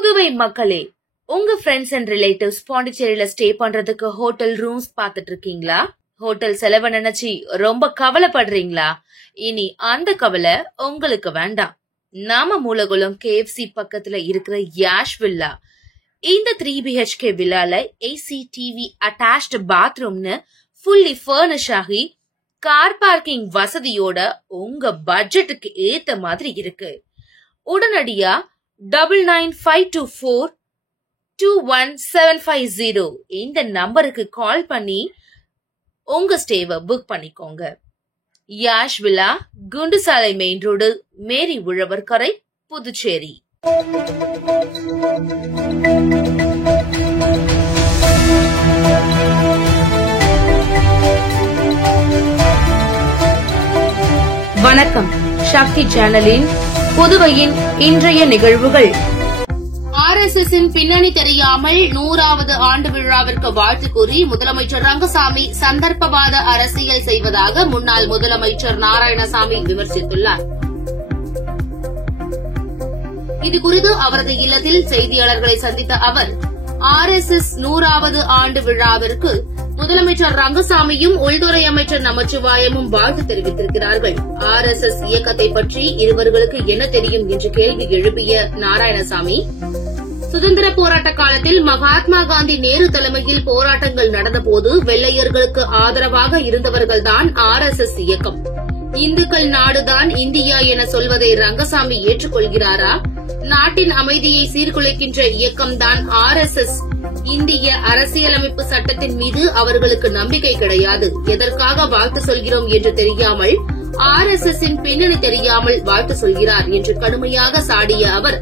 புதுவை மக்களே, உங்க friends and relatives பாண்டிச்சேரியில ஸ்டே பண்றதுக்கு ஹோட்டல் ரூம்ஸ் பாத்துட்டு இருக்கீங்களா? ஹோட்டல் செலவு நினைச்சு ரொம்ப கவலைப்படுறீங்களா? இனி அந்த கவலை உங்களுக்கு வேண்டாம். நாம மூலகுளம் KFC பக்கத்துல இருக்கிற யாஷ் வில்லா, இந்த 3 BHK வில்லால AC TV அட்டாச்ட் பாத்ரூம்னு ஃபுல்லி ஃபர்னிஷ் ஆகி கார் பார்க்கிங் வசதியோட உங்க பட்ஜெட்டுக்கு ஏத்த மாதிரி இருக்கு. உடனடியா 9952421750 இந்த நம்பருக்கு கால் பண்ணி உங்க ஸ்டேவை புக் பண்ணிக்கோங்க. Yash villa, Kundasale main road, மேரி உழவர்கரை, புதுச்சேரி. வணக்கம். சக்தி சேனலின் புதுவையின் இன்றைய நிகழ்வுகள். RSS பின்னணி தெரியாமல் 100வது ஆண்டு விழாவிற்கு வாழ்த்து கூறி முதலமைச்சர் ரங்கசாமி சந்தர்ப்பவாத அரசியல் செய்வதாக முன்னாள் முதலமைச்சர் நாராயணசாமி விமர்சித்துள்ளார். இதுகுறித்து அவரது இல்லத்தில் செய்தியாளர்களை சந்தித்த அவர், RSS 100வது ஆண்டு விழாவிற்கு முதலமைச்சர் ரங்கசாமியும் உள்துறை அமைச்சர் நமச்சிவாயமும் வாழ்த்து தெரிவித்திருக்கிறார்கள். RSS இயக்கத்தை பற்றி இருவர்களுக்கு என்ன தெரியும் என்று கேள்வி எழுப்பிய நாராயணசாமி, சுதந்திர போராட்ட காலத்தில் மகாத்மா காந்தி, நேரு தலைமையில் போராட்டங்கள் நடந்தபோது வெள்ளையர்களுக்கு ஆதரவாக இருந்தவர்கள்தான் RSS இயக்கம். இந்துக்கள் நாடுதான் இந்தியா என சொல்வதை ரங்கசாமி ஏற்றுக்கொள்கிறாரா? நாட்டின் அமைதியை சீர்குலைக்கின்ற இயக்கம்தான் RSS. இந்திய அரசியலமைப்பு சட்டத்தின் மீது அவர்களுக்கு நம்பிக்கை கிடையாது. எதற்காக வாழ்த்து சொல்கிறோம் என்று தெரியாமல், RSS பின்னணி தெரியாமல் வாழ்த்து சொல்கிறார் என்று கடுமையாக சாடிய அவர்,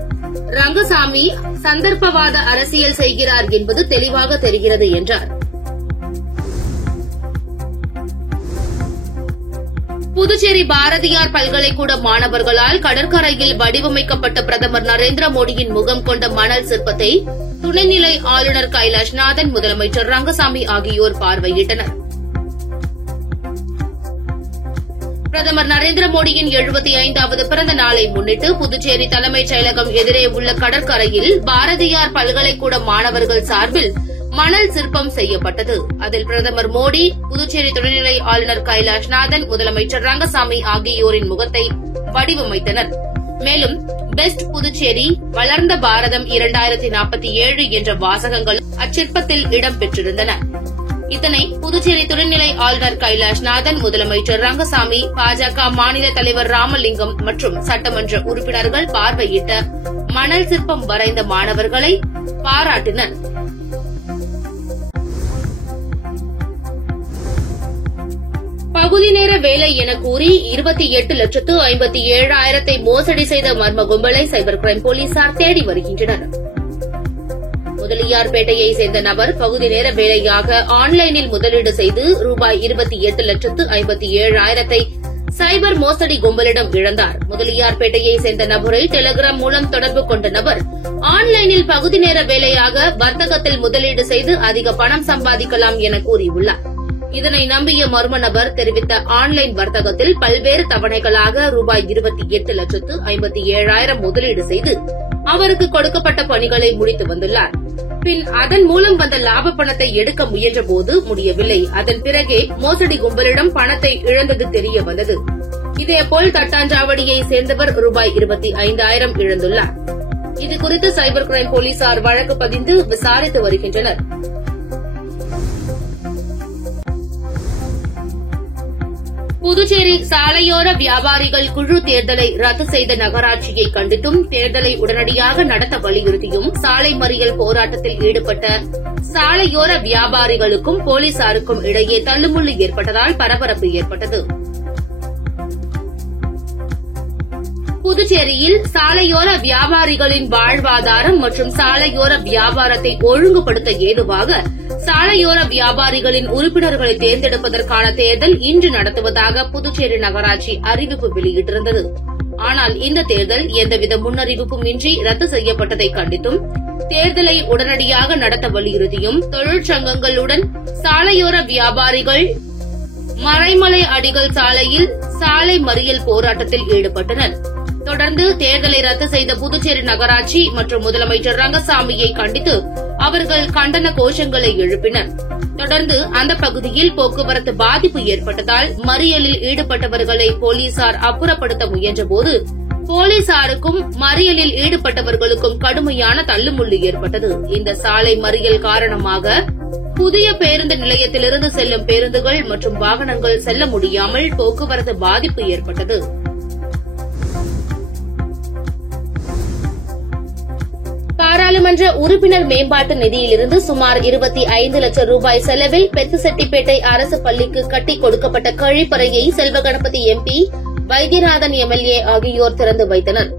ரங்கசாமி சந்தர்ப்பவாத அரசியல் செய்கிறார் என்பது தெளிவாக தெரிகிறது என்றார். புதுச்சேரி பாரதியார் பல்கலைக்கூட மாணவர்களால் கடற்கரையில் வடிவமைக்கப்பட்ட பிரதமர் நரேந்திர மோடியின் முகம் கொண்ட மணல் சிற்பத்தை துணைநிலை ஆளுநர் கைலாஷ்நாதன், முதலமைச்சர் ரங்கசாமி ஆகியோர் பார்வையிட்டனர். பிரதமர் நரேந்திர மோடியின் 75வது பிறந்த நாளை முன்னிட்டு புதுச்சேரி தலைமைச் செயலகம் எதிரே உள்ள கடற்கரையில் பாரதியார் பல்கலைக்கூட மாணவர்கள் சார்பில் மணல் சிற்பம் செய்யப்பட்டது. அதில் பிரதமர் மோடி, புதுச்சேரி துணைநிலை ஆளுநர் கைலாஷ்நாதன், முதலமைச்சர் ரங்கசாமி ஆகியோரின் முகத்தை வடிவமைத்தனர். மேலும் பெஸ்ட் புதுச்சேரி, வளர்ந்த பாரதம் 2047 என்ற வாசகங்கள் அச்சிற்பத்தில் இடம்பெற்றிருந்தன. இதனை புதுச்சேரி துணைநிலை ஆளுநர் கைலாஷ்நாதன், முதலமைச்சர் ரங்கசாமி, பாஜக மாநில தலைவர் ராமலிங்கம் மற்றும் சட்டமன்ற உறுப்பினர்கள் பார்வையிட்ட மணல் சிற்பம் வரைந்த மாணவர்களை பாராட்டினர். பகுதி நேர வேலை என கூறி 28,57,000 மோசடி செய்த மர்ம கும்பலை சைபர் கிரைம் போலீசார் தேடி வருகின்றனர். முதலியார்பேட்டையை சேர்ந்த நபர் பகுதி நேர வேலையாக ஆன்லைனில் முதலீடு செய்து ரூபாய் 28,57,000 சைபர் மோசடி கும்பலிடம் இழந்தார். முதலியார்பேட்டையை சேர்ந்த நபரை டெலிகிராம் மூலம் தொடர்பு கொண்ட நபர் ஆன்லைனில் பகுதி நேர வேலையாக வர்த்தகத்தில் முதலீடு செய்து அதிக பணம் சம்பாதிக்கலாம் என கூறியுள்ளார். இதனை நம்பிய மர்ம நபர் தெரிவித்த ஆன்லைன் வர்த்தகத்தில் பல்வேறு தவணைகளாக ரூபாய் 28,57,000 முதலீடு செய்து அவருக்கு கொடுக்கப்பட்ட பணிகளை முடித்து வந்துள்ளார். பின் அதன் மூலம் வந்த லாப பணத்தை எடுக்க முயன்றபோது முடியவில்லை. அதன் பிறகே மோசடி கும்பலிடம் பணத்தை இழந்தது தெரிய வந்தது. இதேபோல் தட்டாஞ்சாவடியை சேர்ந்தவர் ரூபாய் 25,000 இழந்துள்ளார். இதுகுறித்து சைபர் கிரைம் போலீசார் வழக்கு பதிந்து விசாரித்து வருகின்றனர். புதுச்சேரி சாலையோர வியாபாரிகள் குழு தேர்தலை ரத்து செய்த நகராட்சியை கண்டித்தும் தேர்தலை உடனடியாக நடத்த வலியுறுத்தியும் சாலை மறியல் போராட்டத்தில் ஈடுபட்ட சாலையோர வியாபாரிகளுக்கும் போலீசாருக்கும் இடையே தள்ளுமுள்ளு ஏற்பட்டதால் பரபரப்பு ஏற்பட்டது. புதுச்சேரியில் சாலையோர வியாபாரிகளின் வாழ்வாதாரம் மற்றும் சாலையோர வியாபாரத்தை ஒழுங்குபடுத்த ஏதுவாக சாலையோர வியாபாரிகளின் உறுப்பினர்களை தேர்ந்தெடுப்பதற்கான தேர்தல் இன்று நடத்துவதாக புதுச்சேரி நகராட்சி அறிவிப்பு வெளியிட்டிருந்தது. ஆனால் இந்த தேர்தல் எந்தவித முன்னறிவிப்பும் இன்றி ரத்து செய்யப்பட்டதை கண்டித்தும் தேர்தலை உடனடியாக நடத்த வலியுறுத்தியும் தொழிற்சங்கங்களுடன் சாலையோர வியாபாரிகள் மறைமலை அடிகள் சாலையில் சாலை மறியல் போராட்டத்தில் ஈடுபட்டனர். தொடர்ந்து தேர்தலை ரத்து செய்த புதுச்சேரி நகராட்சி மற்றும் முதலமைச்சர் ரங்கசாமியை கண்டித்து அவர்கள் கண்டன கோஷங்களை எழுப்பினர். தொடர்ந்து அந்த பகுதியில் போக்குவரத்து பாதிப்பு ஏற்பட்டதால் மறியலில் ஈடுபட்டவர்களை போலீசார் அப்புறப்படுத்த முயன்றபோது போலீசாருக்கும் மறியலில் ஈடுபட்டவர்களுக்கும் கடுமையான தள்ளுமுள்ளு ஏற்பட்டது. இந்த சாலை மறியல் காரணமாக புதிய பேருந்து நிலையத்திலிருந்து செல்லும் பேருந்துகள் மற்றும் வாகனங்கள் செல்ல முடியாமல் போக்குவரத்து பாதிப்பு ஏற்பட்டது. பாராளுமன்ற உறுப்பினர் மேம்பாட்டு நிதியிலிருந்து சுமார் 25 லட்சம் ரூபாய் செலவில் பெத்துசெட்டிப்பேட்டை அரசு பள்ளிக்கு கட்டிக் கொடுக்கப்பட்ட கழிப்பறையை செல்வ கணபதி எம்பி, வைத்தியநாதன் எம்எல்ஏ ஆகியோர் திறந்து வைத்தனர்.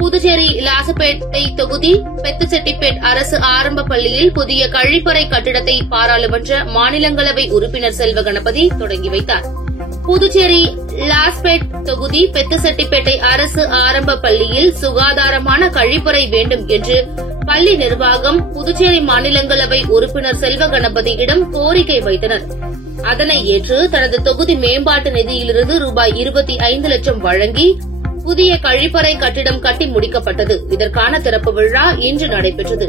புதுச்சேரி லாசபேட்டை தொகுதி பெத்துசெட்டிப்பேட் அரசு ஆரம்ப பள்ளியில் புதிய கழிப்பறை கட்டிடத்தை பாராளுமன்ற மாநிலங்களவை உறுப்பினர் செல்வ கணபதி தொடங்கி வைத்தார். புதுச்சேரி லாஸ்பேட் தொகுதி பெத்துசெட்டிப்பேட்டை அரசு ஆரம்ப பள்ளியில் சுகாதாரமான கழிப்பறை வேண்டும் என்று பள்ளி நிர்வாகம் புதுச்சேரி மாநிலங்களவை உறுப்பினர் செல்வ கணபதியிடம் கோரிக்கை வைத்தனர். அதனை ஏற்று தனது தொகுதி மேம்பாட்டு நிதியிலிருந்து ரூபாய் 25 லட்சம் வழங்கி புதிய கழிப்பறை கட்டிடம் கட்டி முடிக்கப்பட்டது. இதற்கான திறப்பு விழா இன்று நடைபெற்றது.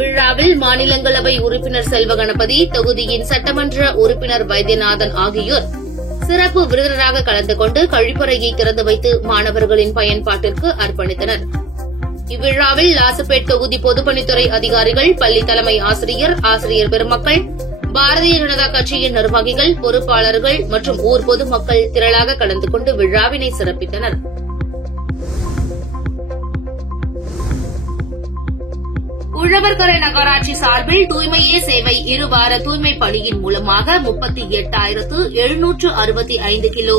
விழாவில் மாநிலங்களவை உறுப்பினர் செல்வ கணபதி, தொகுதியின் சட்டமன்ற உறுப்பினர் வைத்தியநாதன் ஆகியோர் சிறப்பு விருந்தினராக கலந்து கொண்டு கழிப்பறையை திறந்து வைத்து மாணவர்களின் பயன்பாட்டிற்கு அர்ப்பணித்தனர். இவ்விழாவில் லாசபேட் தொகுதி பொதுப்பணித்துறை அதிகாரிகள், பள்ளி தலைமை ஆசிரியர், ஆசிரியர் பெருமக்கள், பாரதிய ஜனதா கட்சியின் நிர்வாகிகள், பொறுப்பாளர்கள் மற்றும் ஊர் பொதுமக்கள் திரளாக கலந்து கொண்டு விழாவினை சிறப்பித்தனர். உழவர்கரை நகராட்சி சார்பில் தூய்மையே சேவை இருவார தூய்மை பணியின் மூலமாக 38,765 கிலோ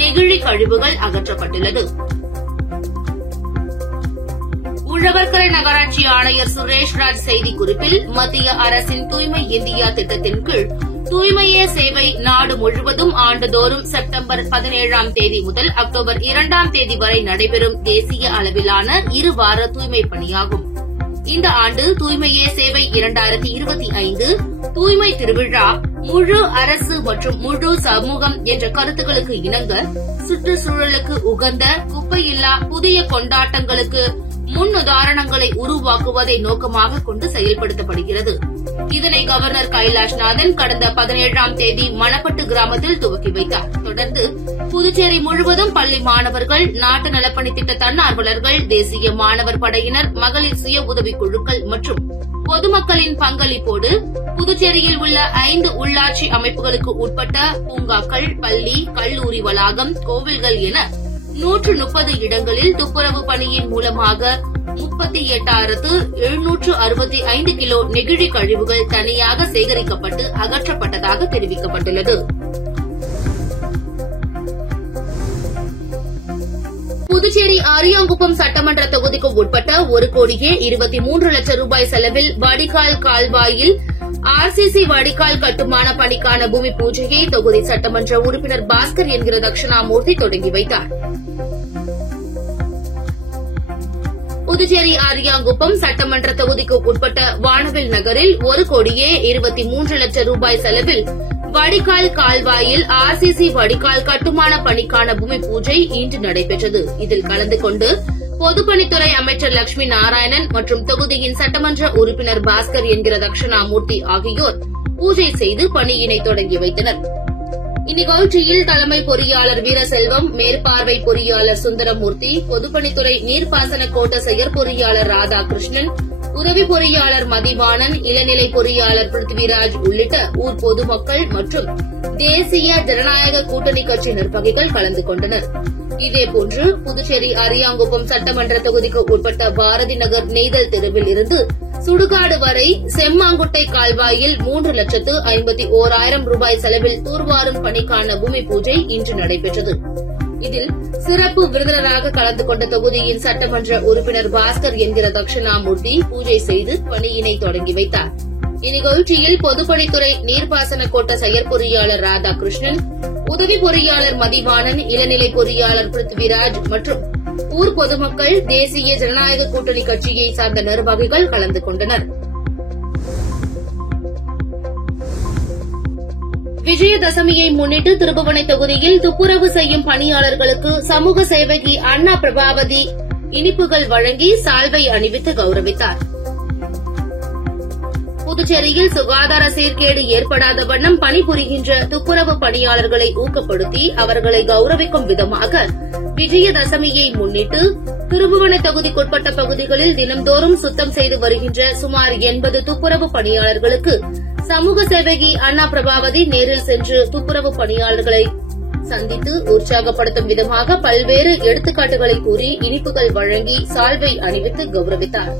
நெகிழி கழிவுகள் அகற்றப்பட்டுள்ளது. உழவர்கரை நகராட்சி ஆணையர் சுரேஷ்ராஜ் செய்திக்குறிப்பில், மத்திய அரசின் தூய்மை இந்தியா திட்டத்தின் கீழ் தூய்மையே சேவை நாடு முழுவதும் ஆண்டுதோறும் செப்டம்பர் 17ஆம் தேதி முதல் அக்டோபர் 2ஆம் தேதி வரை நடைபெறும் தேசிய அளவிலான இருவார தூய்மை பணியாகும். இந்த ஆண்டு தூய்மையே சேவை 2025 தூய்மை திருவிழா முழு அரசு மற்றும் முழு சமூகம் என்ற கருத்துக்களுக்கு இணங்க சுற்றுச்சூழலுக்கு உகந்த குப்பையில்லா புதிய கொண்டாட்டங்களுக்கு முன்னுதாரணங்களை உருவாக்குவதை நோக்கமாக கொண்டு செயல்படுத்தப்படுகிறது. இதனை கவர்னர் கைலாஷ்நாதன் கடந்த 17ஆம் தேதி மணப்பட்டு கிராமத்தில் துவக்கி வைத்தார். தொடர்ந்து புதுச்சேரி முழுவதும் பள்ளி மாணவர்கள், நாட்டு நலப்பணி திட்ட தன்னார்வலர்கள், தேசிய மாணவர் படையினர், மகளிர் சுய உதவிக் குழுக்கள் மற்றும் பொதுமக்களின் பங்களிப்போடு புதுச்சேரியில் உள்ள 5 உள்ளாட்சி அமைப்புகளுக்கு உட்பட்ட பூங்காக்கள், பள்ளி, கல்லூரி வளாகம், கோவில்கள் என 130 இடங்களில் துப்புரவு பணியின் மூலமாக 38,765 கிலோ நெகிழி கழிவுகள் தனியாக சேகரிக்கப்பட்டு அகற்றப்பட்டதாக தெரிவிக்கப்பட்டுள்ளது. புதுச்சேரி அரியாங்குப்பம் சட்டமன்ற தொகுதிக்கு உட்பட்ட 1,23 லட்சம் ரூபாய் செலவில் வடிகால் கால்வாயில் ஆர்சிசி வடிகால் கட்டுமான பணிக்கான பூமி பூஜையை தொகுதி சட்டமன்ற உறுப்பினர் பாஸ்கர் என்கிற தட்சிணாமூர்த்தி தொடங்கி வைத்தார். புதுச்சேரி அரியாங்குப்பம் சட்டமன்ற தொகுதிக்கு உட்பட்ட வானவில் நகரில் 1,23 லட்சம் ரூபாய் செலவில் வடிகால் கால்வாயில் ஆர்சிசி வடிகால் கட்டுமான பணிக்கான பூமி பூஜை இன்று நடைபெற்றது. இதில் கலந்து கொண்டு பொதுப்பணித்துறை அமைச்சர் லட்சுமி நாராயணன் மற்றும் தொகுதியின் சட்டமன்ற உறுப்பினர் பாஸ்கர் என்கிற தட்சிணாமூர்த்தி ஆகியோர் பூஜை செய்து பணியினை தொடங்கி வைத்தனர். இந்நிகழ்ச்சியில் தலைமை பொறியாளர் வீரசெல்வம், மேற்பார்வை பொறியாளர் சுந்தரமூர்த்தி, பொதுப்பணித்துறை நீர்ப்பாசன கோட்ட செயற்பொறியாளர் ராதாகிருஷ்ணன், உதவி பொறியாளர் மதிவாணன், இளநிலை பொறியாளர் பிருத்விராஜ் உள்ளிட்ட ஊர் பொதுமக்கள் மற்றும் தேசிய ஜனநாயக கூட்டணி கட்சி நிர்வாகிகள் கலந்து கொண்டனர். இதேபோன்று புதுச்சேரி அரியாங்குப்பம் சட்டமன்ற தொகுதிக்கு உட்பட்ட பாரதி நகர் நெய்தல் தெருவில் இருந்து சுடுகாடு வரை செம்மாங்குட்டை கால்வாயில் 3,51,000 ரூபாய் செலவில் தூர்வாரும் பணிக்கான பூமி பூஜை இன்று நடைபெற்றது. இதில் சிறப்பு விருந்தினராக கலந்து கொண்ட தொகுதியின் சட்டமன்ற உறுப்பினர் பாஸ்கர் என்கிற தட்சிணாமூர்த்தி பூஜை செய்து பணியினை தொடங்கி வைத்தார். இந்நிகழ்ச்சியில் பொதுப்பணித்துறை நீர்ப்பாசன கோட்ட செயற்பொறியாளர் ராதாகிருஷ்ணன், உதவி பொறியாளர் மதிவாணன், இளநிலை பொறியாளர் பிருத்விராஜ் மற்றும் ஊர் பொதுமக்கள், தேசிய ஜனநாயக கூட்டணி கட்சியை சார்ந்த நிர்வாகிகள் கலந்து கொண்டனர். விஜயதசமியை முன்னிட்டு திருபுவனை தொகுதியில் துப்புரவு செய்யும் பணியாளர்களுக்கு சமூக சேவகி அண்ணா பிரபாவதி இனிப்புகள் வழங்கி சால்வை அணிவித்து கௌரவித்தார். புதுச்சேரியில் சுகாதார சீர்கேடு ஏற்படாத வண்ணம் பணிபுரிகின்ற துப்புரவு பணியாளர்களை ஊக்கப்படுத்தி அவர்களை கௌரவிக்கும் விதமாக விஜயதசமியை முன்னிட்டு திருபுவனை தொகுதிக்குட்பட்ட பகுதிகளில் தினந்தோறும் சுத்தம் செய்து வருகின்ற சுமார் 80 துப்புரவு பணியாளர்களுக்கு சமூக சேவகி அண்ணா பிரபாவதி நேரில் சென்று துப்புரவு பணியாளர்களை சந்தித்து உற்சாகப்படுத்தும் விதமாக பல்வேறு எடுத்துக்காட்டுகளை கூறி இனிப்புகள் வழங்கி சால்வை அணிவித்து கௌரவித்தார்.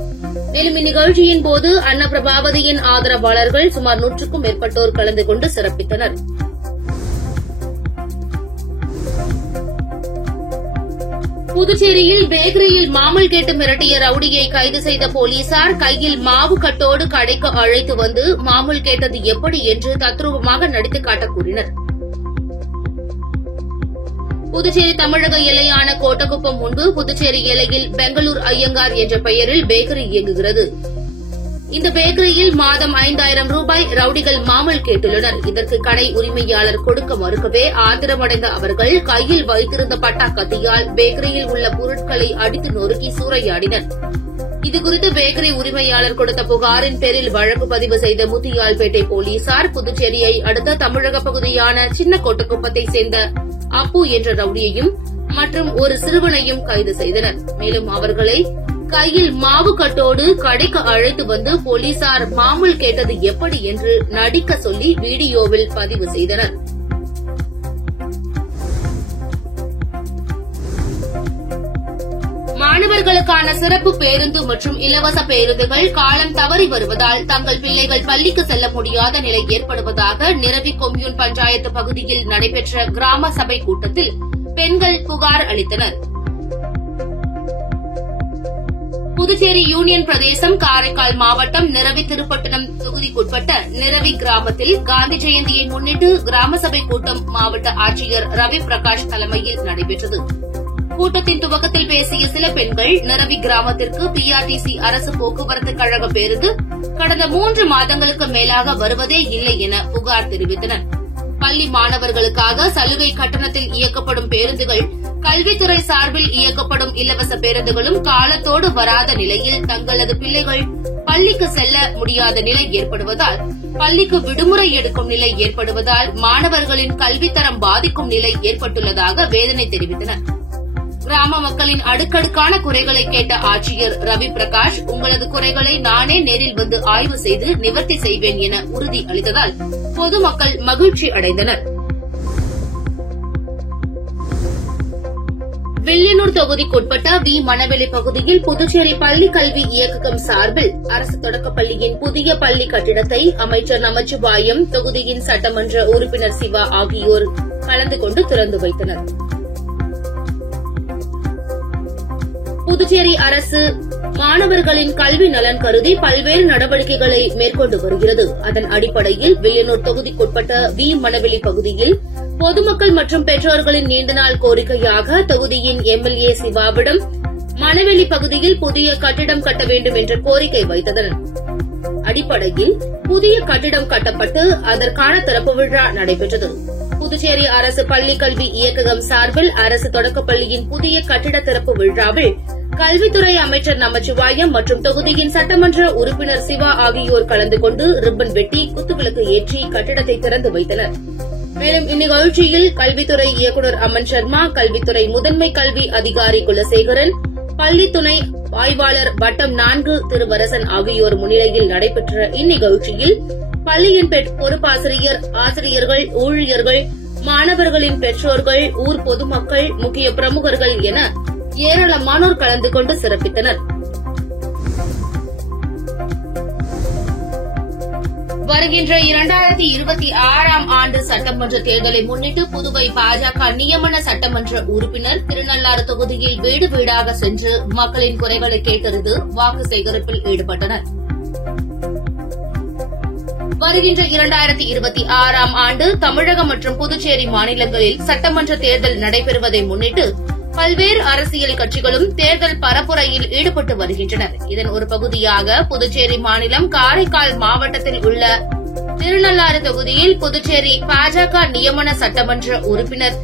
மேலும் இந்நிகழ்ச்சியின் போது அண்ணா பிரபாவதியின் ஆதரவாளர்கள் சுமார் 100க்கும் மேற்பட்டோர் கலந்து கொண்டு சிறப்பித்தனர். புதுச்சேரியில் பேக்கரியில் மாமல் கேட்டு மிரட்டிய ரவுடியை கைது செய்த போலீசார் கையில் மாவு கட்டோடு கடைக்கு அழைத்து வந்து மாமல் கேட்டது எப்படி என்று தத்ரூபமாக நடித்து காட்ட கூறினர். புதுச்சேரி தமிழக எல்லையான கோட்டக்குப்பம் முன்பு புதுச்சேரி எல்லையில் பெங்களூர் ஐயங்கார் என்ற பெயரில் பேக்கரி இயங்குகிறது. இந்த பேக்கரியில் மாதம் 5000 ரூபாய் ரவுடிகள் மாமல் கேட்டுள்ளனர். இதற்கு கடை உரிமையாளர் கொடுக்க மறுக்கவே ஆத்திரமடைந்த அவர்கள் கையில் வைத்திருந்த பட்டா கத்தியால் பேக்கரியில் உள்ள பொருட்களை அடித்து நொறுக்கி சூறையாடினர். இதுகுறித்து பேக்கரி உரிமையாளர் கொடுத்த புகாரின் பேரில் வழக்கு பதிவு செய்த முத்தியால்பேட்டை போலீசார் புதுச்சேரியை அடுத்த தமிழக பகுதியான சின்ன கோட்டக்குப்பத்தை சேர்ந்த அப்பு என்ற ரவுடியையும் மற்றும் ஒரு சிறுவனையும் கைது செய்தனர். மேலும் அவர்களை கையில் மாவு கட்டோடு கடைக்கு அழைத்து வந்து போலீசார் மாமல் கேட்டது எப்படி என்று நடிக்க சொல்லி வீடியோவில் பதிவு செய்தனர். மாணவர்களுக்கான சிறப்பு பேருந்து மற்றும் இலவச பேருந்துகள் காலம் தவறி வருவதால் தங்கள் பிள்ளைகள் பள்ளிக்கு செல்ல முடியாத நிலை ஏற்படுவதாக நிரவி கொம்யூன் பஞ்சாயத்து பகுதியில் நடைபெற்ற கிராம சபை கூட்டத்தில் பெண்கள் புகார் அளித்தனர். புதுச்சேரி யூனியன் பிரதேசம் காரைக்கால் மாவட்டம் நிரவி திருப்பட்டணம் தொகுதிக்குட்பட்ட நிரவி கிராமத்தில் காந்தி ஜெயந்தியை முன்னிட்டு கிராம சபை கூட்டம் மாவட்ட ஆட்சியர் ரவி பிரகாஷ் தலைமையில் நடைபெற்றது. கூட்டத்தின் துவக்கத்தில் பேசிய சில பெண்கள் நிரவி கிராமத்திற்கு பிஆர்டிசி அரசு போக்குவரத்து கழக பேருந்து கடந்த 3 மாதங்களுக்கு மேலாக வருவதே இல்லை என புகார் தெரிவித்தனர். பள்ளி மாணவர்களுக்காக சலுகை கட்டணத்தில் இயக்கப்படும் பேருந்துகள் கல்வித்துறை சார்பில் இயக்கப்படும் இலவச பேருந்துகளும் காலத்தோடு வராத நிலையில் தங்களது பிள்ளைகள் பள்ளிக்கு செல்ல முடியாத நிலை ஏற்படுவதால் பள்ளிக்கு விடுமுறை எடுக்கும் நிலை ஏற்படுவதால் மாணவர்களின் கல்வித்தரம் பாதிக்கும் நிலை ஏற்பட்டுள்ளதாக வேதனை தெரிவித்தனர். கிராம மக்களின் அடுக்கடுக்கான குறைகளை கேட்ட ஆட்சியர் ரவி பிரகாஷ் உங்களது குறைகளை நானே நேரில் வந்து ஆய்வு செய்து நிவர்த்தி செய்வேன் என உறுதி அளித்ததால் பொதுமக்கள் மகிழ்ச்சி அடைந்தனர். வில்லியனூர் தொகுதிக்குட்பட்ட வி மணவெளி பகுதியில் புதுச்சேரி பள்ளிக் கல்வி இயக்ககம் சார்பில் அரசு தொடக்கப்பள்ளியின் புதிய பள்ளி கட்டிடத்தை அமைச்சர் நமச்சிவாயம், தொகுதியின் சட்டமன்ற உறுப்பினர் சிவா ஆகியோர் கலந்து கொண்டு திறந்து வைத்தனர். புதுச்சேரி அரசு மாணவர்களின் கல்வி நலன் கருதி பல்வேறு நடவடிக்கைகளை மேற்கொண்டு வருகிறது. அதன் அடிப்படையில் வில்லியனூர் தொகுதிக்குட்பட்ட வி மணவெளி பகுதியில் பொதுமக்கள் மற்றும் பெற்றோர்களின் நீண்டநாள் கோரிக்கையாக தொகுதியின் எம்எல்ஏ சிவாவிடம் மணவெளி பகுதியில் புதிய கட்டிடம் கட்ட வேண்டும் என்ற கோரிக்கை வைத்ததன் அடிப்படையில் புதிய கட்டிடம் கட்டப்பட்டு அதற்கான திறப்பு விழா நடைபெற்றது. புதுச்சேரி அரசு பள்ளிக் கல்வி இயக்ககம் சார்பில் அரசு தொடக்கப்பள்ளியின் புதிய கட்டிட திறப்பு விழாவில் கல்வித்துறை அமைச்சர் நமச்சிவாயம் மற்றும் தொகுதியின் சட்டமன்ற உறுப்பினர் சிவா ஆகியோர் கலந்து கொண்டு ரிப்பன் வெட்டி குத்துவிளக்கு ஏற்றி கட்டிடத்தை திறந்து வைத்தனர். மேலும் இந்நிகழ்ச்சியில் கல்வித்துறை இயக்குநர் அமன் சர்மா, கல்வித்துறை முதன்மை கல்வி அதிகாரி குலசேகரன், பள்ளி துணை ஆய்வாளர் வட்டம் 4 திருவரசன் ஆகியோர் முன்னிலையில் நடைபெற்ற இந்நிகழ்ச்சியில் பள்ளியின் பொறுப்பாசிரியர், ஆசிரியர்கள், ஊழியர்கள், மாணவர்களின் பெற்றோர்கள், ஊர் பொதுமக்கள், முக்கிய பிரமுகர்கள் என ஏராளமானோர் கலந்து கொண்டு சிறப்பித்தனர். வருகின்ற 2026ஆம் ஆண்டு சட்டமன்ற தேர்தலை முன்னிட்டு புதுவை பாஜக நியமன சட்டமன்ற உறுப்பினர் திருநள்ளாறு தொகுதியில் வீடு வீடாக சென்று மக்களின் குறைகளை கேட்டறிந்து வாக்கு சேகரிப்பில் ஈடுபட்டனர். வருகின்ற 2026ஆம் ஆண்டு தமிழகம் மற்றும் புதுச்சேரி மாநிலங்களில் சட்டமன்ற தேர்தல் நடைபெறுவதை முன்னிட்டு பல்வேறு அரசியல் கட்சிகளும் தேர்தல் பரப்புரையில் ஈடுபட்டு வருகின்றனர். இதன் ஒரு பகுதியாக புதுச்சேரி மாநிலம் காரைக்கால் மாவட்டத்தில் உள்ள திருநள்ளாறு தொகுதியில் புதுச்சேரி பாஜக நியமன சட்டமன்ற உறுப்பினர்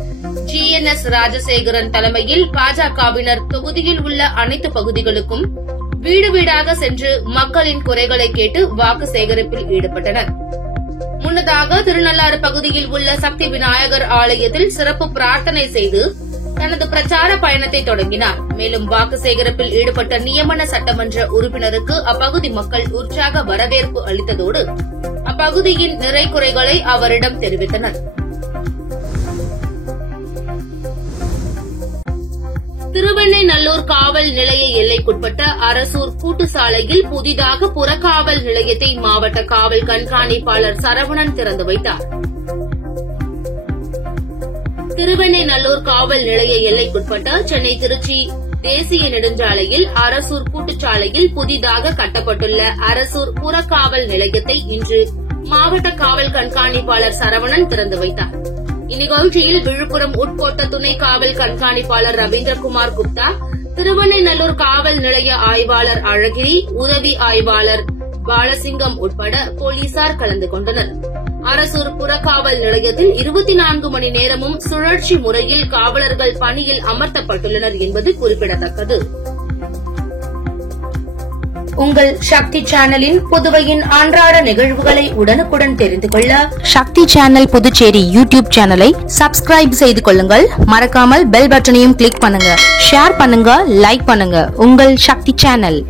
GNS ராஜசேகரன் தலைமையில் பாஜகவினர் தொகுதியில் உள்ள அனைத்து பகுதிகளுக்கும் வீடு வீடாக சென்று மக்களின் குறைகளை கேட்டு வாக்கு சேகரிப்பில் ஈடுபட்டனர். முன்னதாக திருநள்ளாறு பகுதியில் உள்ள சக்தி விநாயகர் ஆலயத்தில் சிறப்பு பிரார்த்தனை செய்து தனது பிரச்சார பயணத்தை தொடங்கினார். மேலும் வாக்கு சேகரிப்பில் ஈடுபட்ட நியமன சட்டமன்ற உறுப்பினருக்கு அப்பகுதி மக்கள் உற்சாக வரவேற்பு அளித்ததோடு அப்பகுதியின் நிறை குறைகளை அவரிடம் தெரிவித்தனர். திருவெண்ணைநல்லூர் காவல் நிலைய எல்லைக்குட்பட்ட அரசூர் கூட்டுச்சாலையில் புதிதாக புறக்காவல் நிலையத்தை மாவட்ட காவல் கண்காணிப்பாளர் சரவணன் திறந்து வைத்தார். திருவெண்ணைநல்லூர் காவல் நிலைய எல்லைக்குட்பட்ட சென்னை திருச்சி தேசிய நெடுஞ்சாலையில் அரசூர் கூட்டுச்சாலையில் புதிதாக கட்டப்பட்டுள்ள அரசூர் புறக்காவல் நிலையத்தை இன்று மாவட்ட காவல் கண்காணிப்பாளர் சரவணன் திறந்து வைத்தார். இந்நிகழ்ச்சியில் விழுப்புரம் உட்கோட்ட துணை காவல் கண்காணிப்பாளர் ரவீந்திரகுமார் குப்தா, திருவெண்ணைநல்லூர் காவல் நிலைய ஆய்வாளர் அழகிரி, உதவி ஆய்வாளர் பாலசிங்கம் உட்பட போலீசார் கலந்து கொண்டனர். அரசூர் புறக்காவல் நிலையத்தில் 24 மணி நேரமும் சுழற்சி முறையில் காவலர்கள் பணியில் அமர்த்தப்பட்டுள்ளனர் என்பது குறிப்பிடத்தக்கது. உங்கள் சக்தி சேனலின் புதுவையின் அன்றாட நிகழ்வுகளை உடனுக்குடன் தெரிந்து கொள்ள சக்தி சேனல் புதுச்சேரி யூடியூப் சேனலை சப்ஸ்கிரைப் செய்து கொள்ளுங்கள். மறக்காமல் பெல் பட்டனையும் கிளிக் பண்ணுங்க, ஷேர் பண்ணுங்க, லைக் பண்ணுங்க. உங்கள் சக்தி சேனல்.